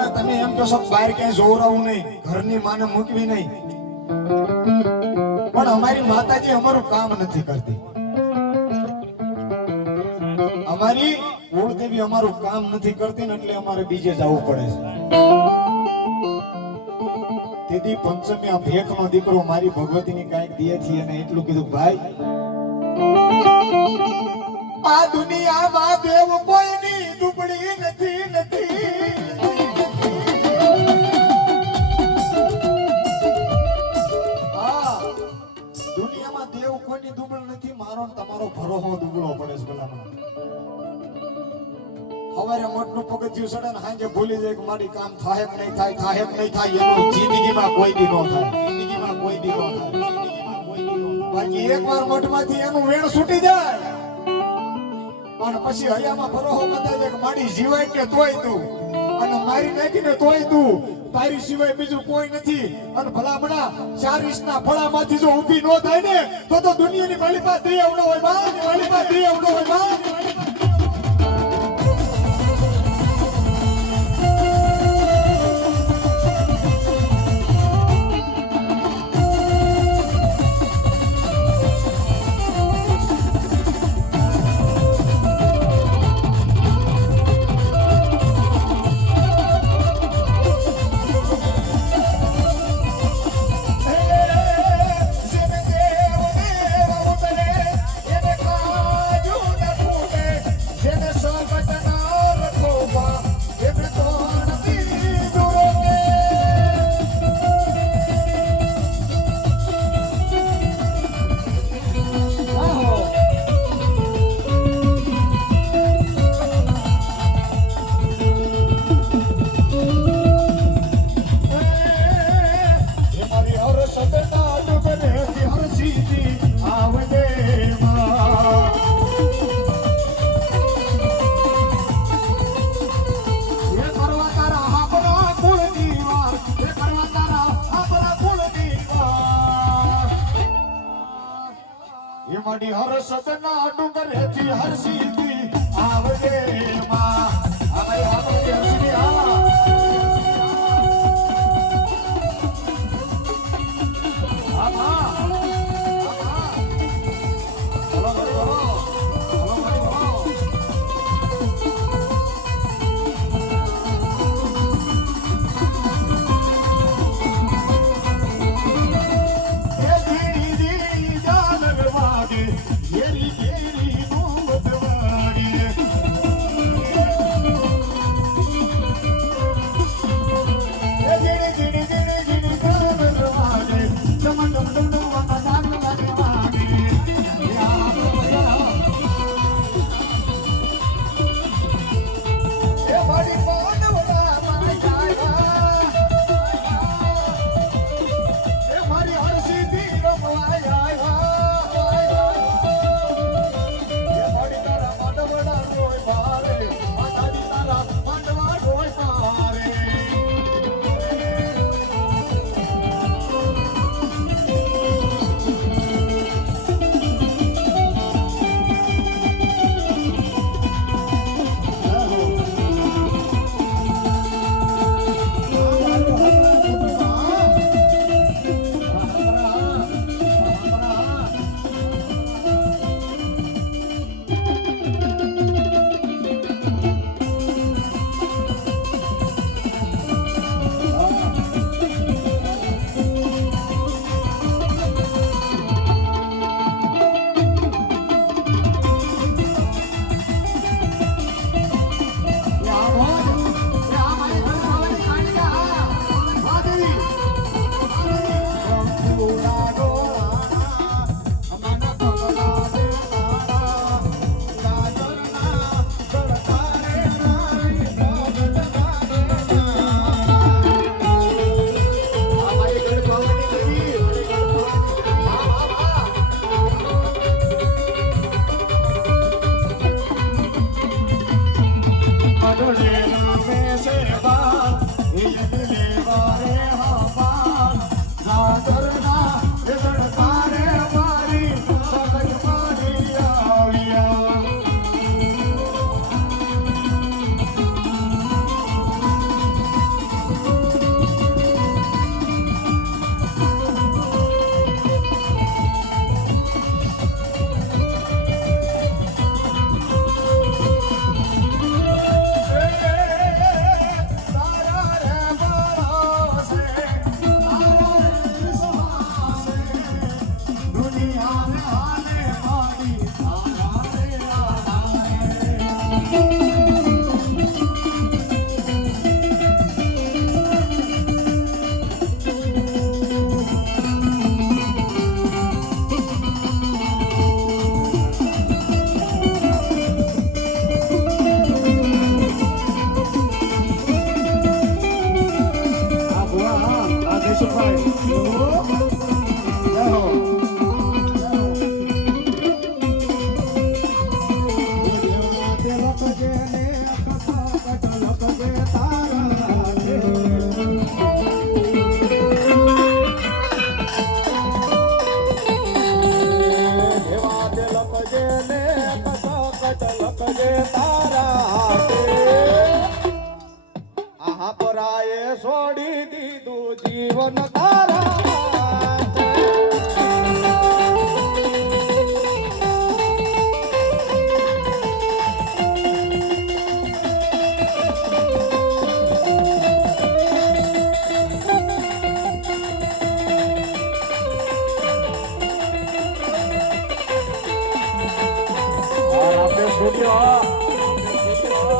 હવે તમે એમ કહો છો બહાર ક્યાંય જોવરાવું નહીં, ઘરની માને મૂકવી નહીં, પણ અમારી માતાજી અમારું કામ નથી કરતી. અમારી કુળદેવી અમારું કામ નથી કરતી ને એટલે અમારે બીજે જવું પડે છે. તેથી પંચમી આ ભેખનો દીકરો મારી ભગવતીની કાંઈક દિયેથી અને એટલું કીધું, ભાઈ આ દુનિયામાં દેવ કોઈની દુબળી નથી નથી. હા, દુનિયામાં દેવ કોઈની દુબળ નથી, મારો ને તમારો ભરોહો દુબળો પડે છે ભલામણ. હવારે મોટનું પગથિયું ચડે ને હાંજે ભૂલી જાય કે મારી કામ થાય કે નહીં થાય, થાય કે નહીં થાય, એનું જિંદગીમાં કોઈ દી ન થાય, જિંદગીમાં કોઈ દી ન થાય, જિંદગીમાં કોઈ દી ન થાય. બાકી એકવાર મઠમાંથી એનું વેણ છૂટી જાય અને પછી હૈયામાં ભરોહો બતાવી દે કે મારી જીવાય કે તોય તું, અને મારી નાખીને તોય તું, તારી સિવાય બીજું કોઈ નથી. અને ભલામણા 4 ઇંચના ફળામાંથી જો ઊભી ન થાય ને તો દુનિયાની મારી પાસે દે એવડો હોય, મારી પાસે દે એવડો હોય, મારી મારી હર સદના ડુંગરેથી હર સીધી આવજે માં. અમારી આવજે હરસી આલા સુભાઈ જાઓ છોડી દીધું જીવન તારા આપણે છોડ્યો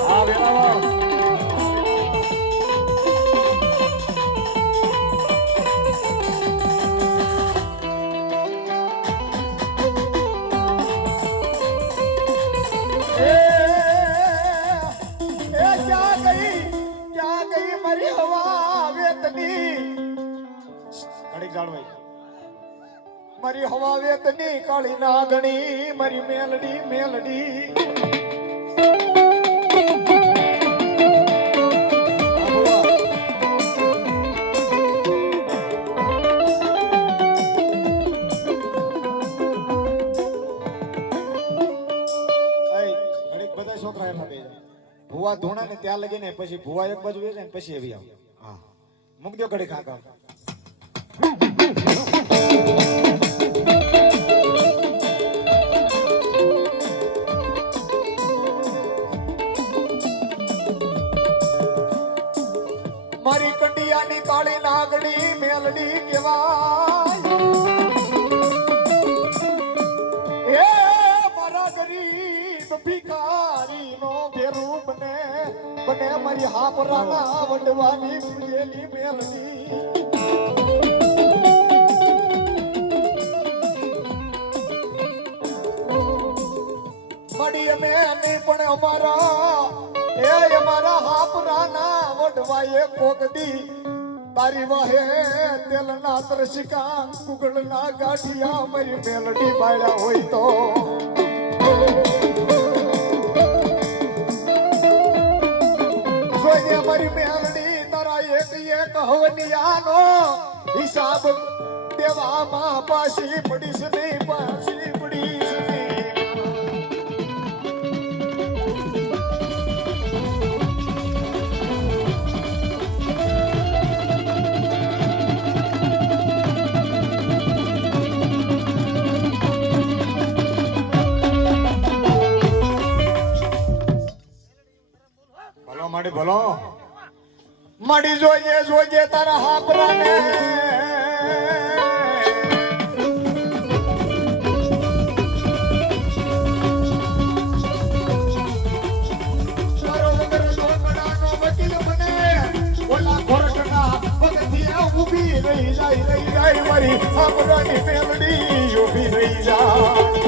આ વેળામાં મારી હવા વેતની કાળી નાગણી મારી મેલડી મેલડી બધા છોકરા એમાં બે ભુવા ધોણા ને ત્યાં લગી ને પછી ભુવા એક બાજુ વેચે ને પછી એવી આવ હા મૂક દો ઘડી ખાકા મારી કંડિયાની કાળી નાગડી મેલડી કેવાય એ મારા ગરીબ ભિખારી નો ભેરું બને બને મારી હાપરાના વડવાની પૂજેલી મેલડી મળી અમે નહીં પણ અમારા હાપરાના વડવાએ કોકદી તારી વાહે તેલના તરસિકા કુગળના ગાંઠિયા મારી મેલડી બાળ્યા હોય તો જોઈએ મારી મેલડી તારા એક હવનિયાનો હિસાબ દેવામાં પાછી પડીશ નહીં પાછી પડીશ નહીં ભલો મળી જોઈએ તારા હાપરાને ઉભી રહી જાય મારી હાપરાની મેલડી ઉભી રહી જાય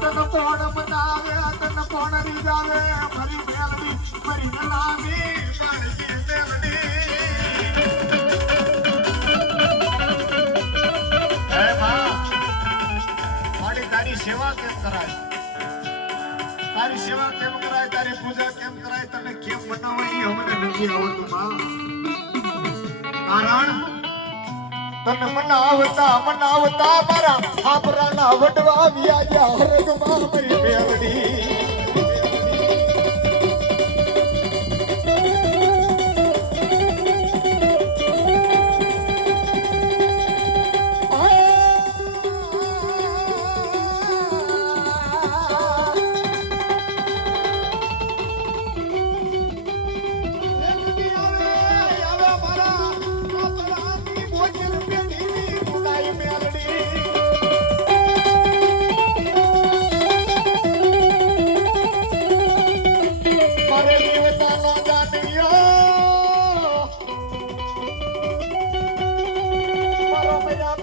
તન કોણ બનાવે તન કોણ રીજાવે મારી મેલડી મારી નલામી કાળજી મેલડી હે માં મારી તારી સેવા કેમ કરાય તારી સેવા કેમ કરાય તારી પૂજા કેમ કરાય તને કેમ બનાવાય અમને નથી આવડતું માં કારણ તને મનાવતા મારા હાપરાના વડવા વ્યાયા હરગમાં મારી મેલડી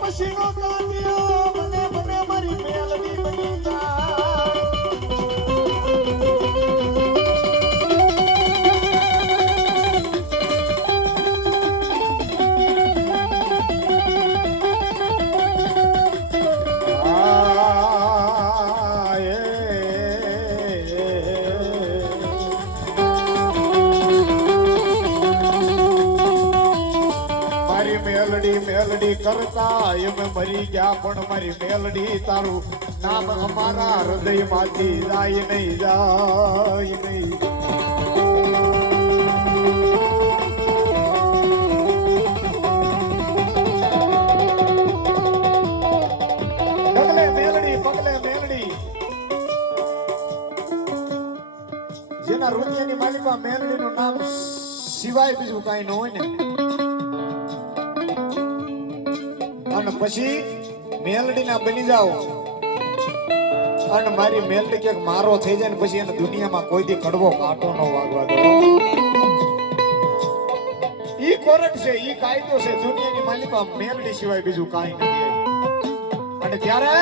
પછીનો કાંતિયો મને મને મારી મેલડી બની જાય મેલડી કરતા એમ મરી ગયા પણ મારી મેલડી તારું નામ અમારા હૃદયમાંથી જાય નહીં પગલે મેલડી જેના રૂપિયાની માલિકા મેલડીનું નામ સિવાય બીજું કાંઈ ન હોય ને અને પછી મેલડી ના બની જાઓ અને મારી મેલડી ક્યાંક મારો થઈ જાય ને પછી એને દુનિયામાં કોઈ દી કડવો કાંટો ન વાગવા દો ઈ કોરટ છે ઈ કાયદો છે દુનિયાની માલિકા મેલડી સિવાય બીજું કાંઈ નથી અને ત્યારે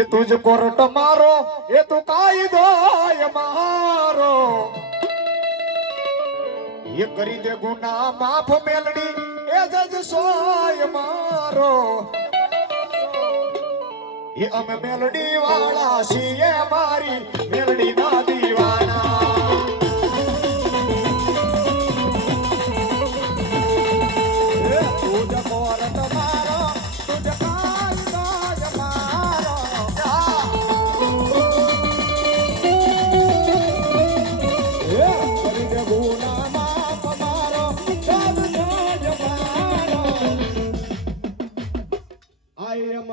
એ તુજ કોરટ મારો એ તું કાયદો મારો એ કરી દે ગુના માફ મેલડી એ જજ સોય મારો એ અમે મેલડી વાળા છીએ મારી મેલડી ના દીવાના તુજ કોરટ મારો તુજ કાયદો મારો એ કરી દે ગુના માફ મારો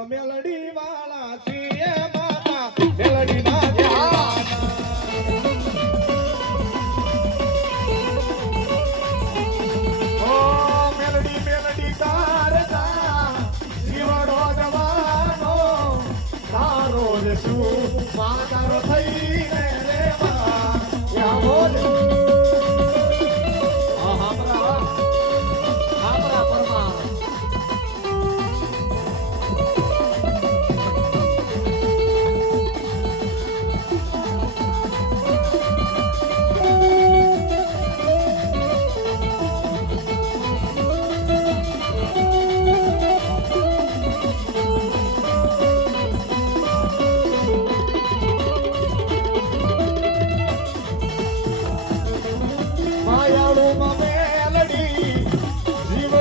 મેલડી વાળા છીએ માતા મેલડી ના દીવાના ઓ મેલડી મેલડી તારતા જીવડો જવાનો તારો રે શું માતારો થઈને રે માં યા બોલ હામરા પરમા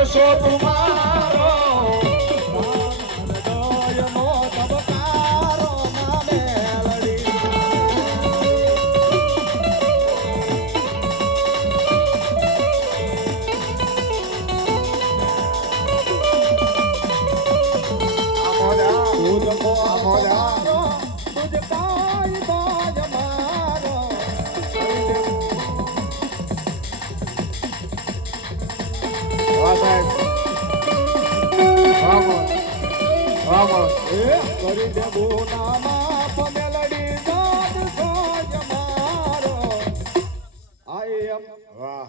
સો તુમારો દયનો તબકારો માં મેલડી તુજ કાય બાજ મારો કરી દે બોના માફ મેલડી જાત સોજ મારો આઈ એમ વાહ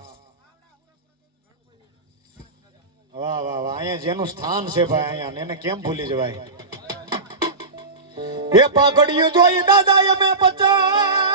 વાહ વાહ વાહ અહીંયા જેનું સ્થાન છે ભાઈ અહીંયા એને કેમ ભૂલી જવાય એ પાકડિયું જોઈ દાદા એ મેં 50